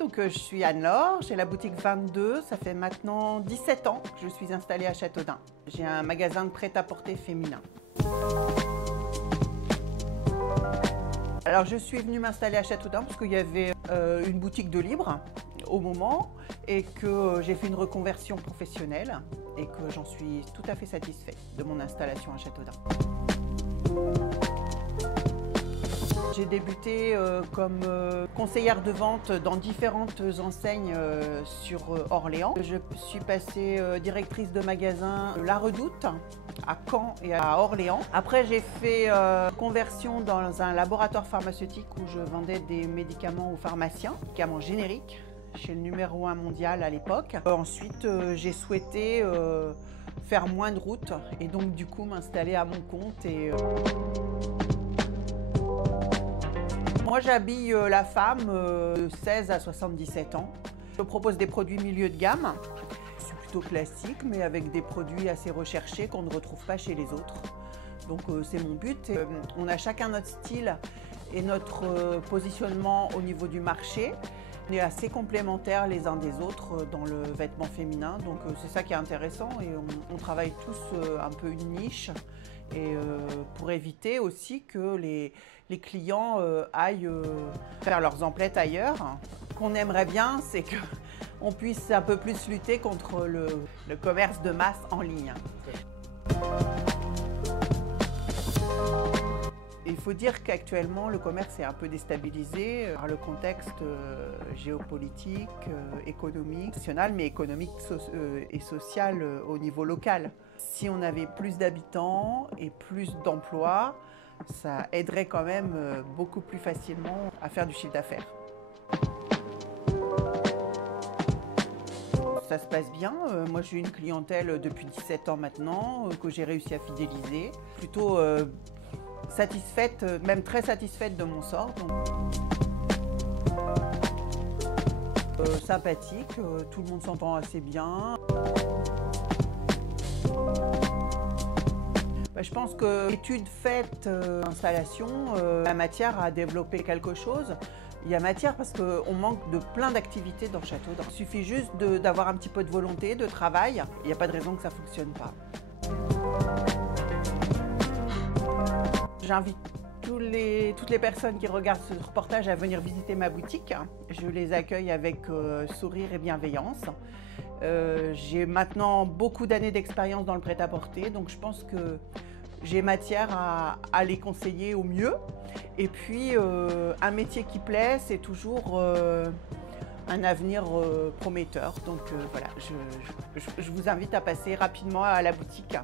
donc je suis Anne-Laure, j'ai la boutique 22, ça fait maintenant 17 ans que je suis installée à Châteaudun. J'ai un magasin de prêt-à-porter féminin. Alors je suis venue m'installer à Châteaudun parce qu'il y avait une boutique de libre au moment et que j'ai fait une reconversion professionnelle et que j'en suis tout à fait satisfaite de mon installation à Châteaudun. J'ai débuté comme conseillère de vente dans différentes enseignes sur Orléans. Je suis passée directrice de magasin La Redoute à Caen et à Orléans. Après, j'ai fait conversion dans un laboratoire pharmaceutique où je vendais des médicaments aux pharmaciens, médicaments génériques, chez le numéro 1 mondial à l'époque. Ensuite, j'ai souhaité faire moins de route et donc du coup m'installer à mon compte. Moi, j'habille la femme de 16 à 77 ans. Je propose des produits milieu de gamme. C'est plutôt classique, mais avec des produits assez recherchés qu'on ne retrouve pas chez les autres. Donc c'est mon but. On a chacun notre style et notre positionnement au niveau du marché. On est assez complémentaires les uns des autres dans le vêtement féminin. Donc c'est ça qui est intéressant et on travaille tous un peu une niche. Et pour éviter aussi que les clients aillent faire leurs emplettes ailleurs. Ce qu'on aimerait bien, c'est qu'on puisse un peu plus lutter contre le commerce de masse en ligne. Il faut dire qu'actuellement, le commerce est un peu déstabilisé par le contexte géopolitique, économique, national, mais économique et social au niveau local. Si on avait plus d'habitants et plus d'emplois, ça aiderait quand même beaucoup plus facilement à faire du chiffre d'affaires. Ça se passe bien. Moi, j'ai une clientèle depuis 17 ans maintenant que j'ai réussi à fidéliser. Plutôt satisfaite, même très satisfaite de mon sort. Sympathique, tout le monde s'entend assez bien. Je pense que l'étude faite, installation, la matière à développer quelque chose. Il y a matière parce qu'on manque de plein d'activités dans Châteaudun. Il suffit juste d'avoir un petit peu de volonté, de travail. Il n'y a pas de raison que ça ne fonctionne pas. J'invite toutes les personnes qui regardent ce reportage à venir visiter ma boutique. Je les accueille avec sourire et bienveillance. J'ai maintenant beaucoup d'années d'expérience dans le prêt-à-porter, donc je pense que j'ai matière à les conseiller au mieux. Et puis, un métier qui plaît, c'est toujours un avenir prometteur. Donc voilà, je vous invite à passer rapidement à la boutique.